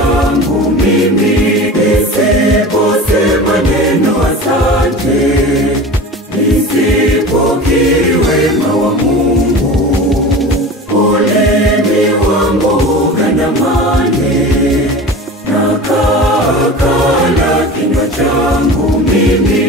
changu mimi, nisiposema neno asante, nisipokiri wema wa Mungu, ulimi wangu ugandamane, na kakala kinywa changu mimi.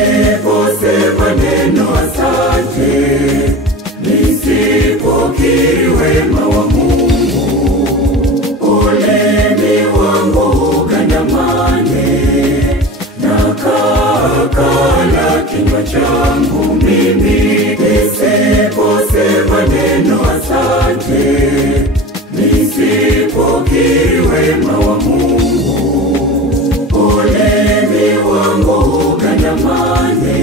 Nisiposema neno asante, nisipokiri wema wa Mungu, ulimi wangu ugandamane, na kakala kinywa changu mimi. Nisiposema neno asante, nisipokiri wema wa Mungu, ulimi wangu ugandamane,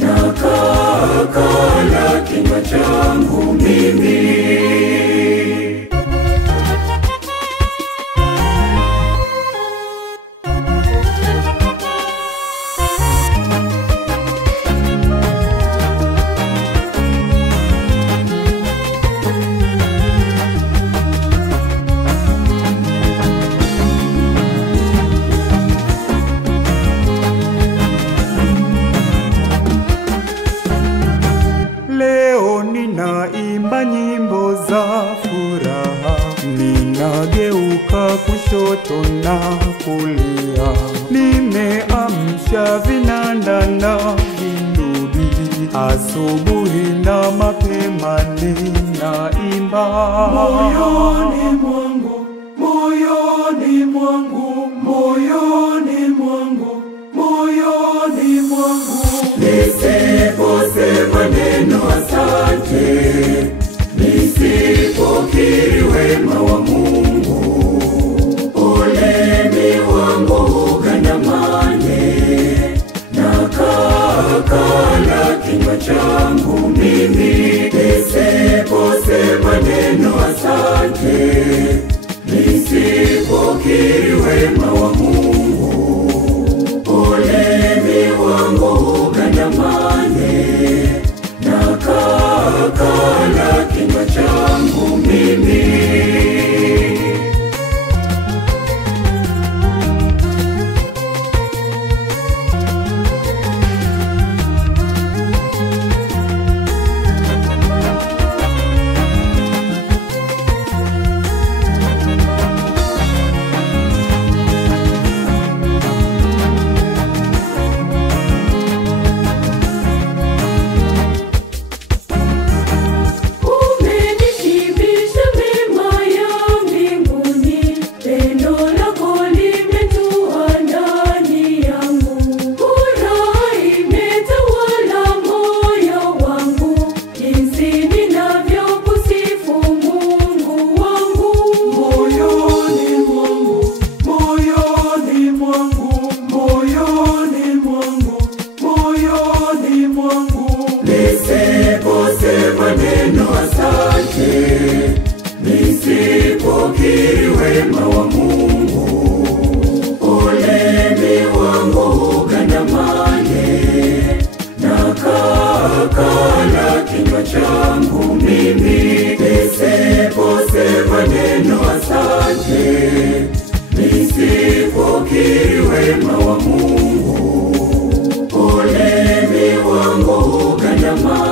na kakala kinywa changu mimi. Leo ninaimba nyimbo za furaha, ninageuka kushoto na kulia, nimeamsha vinanda na vindubi, asubuhi na mapema ninaimba. Moyoni mwangu, moyoni mwangu, moyoni mwangu, moyoni mwangu, nisiposema neno asante, nisipokiri wema wa Mungu, ulimi wangu ugandamane, na kakala kinywa changu mimi. Nisiposema neno asante, nisipokiri wema wa Mungu, ulimi wangu ugandamane, na kakala kinywa changu mimi. Nisiposema neno asante, nisipokiri wema wa Mungu, ulimi wangu ugandamane, na kakala kinywa changu mimi. Nisiposema neno asante, nisipokiri wema wa Mungu, ulimi wangu ugandamane,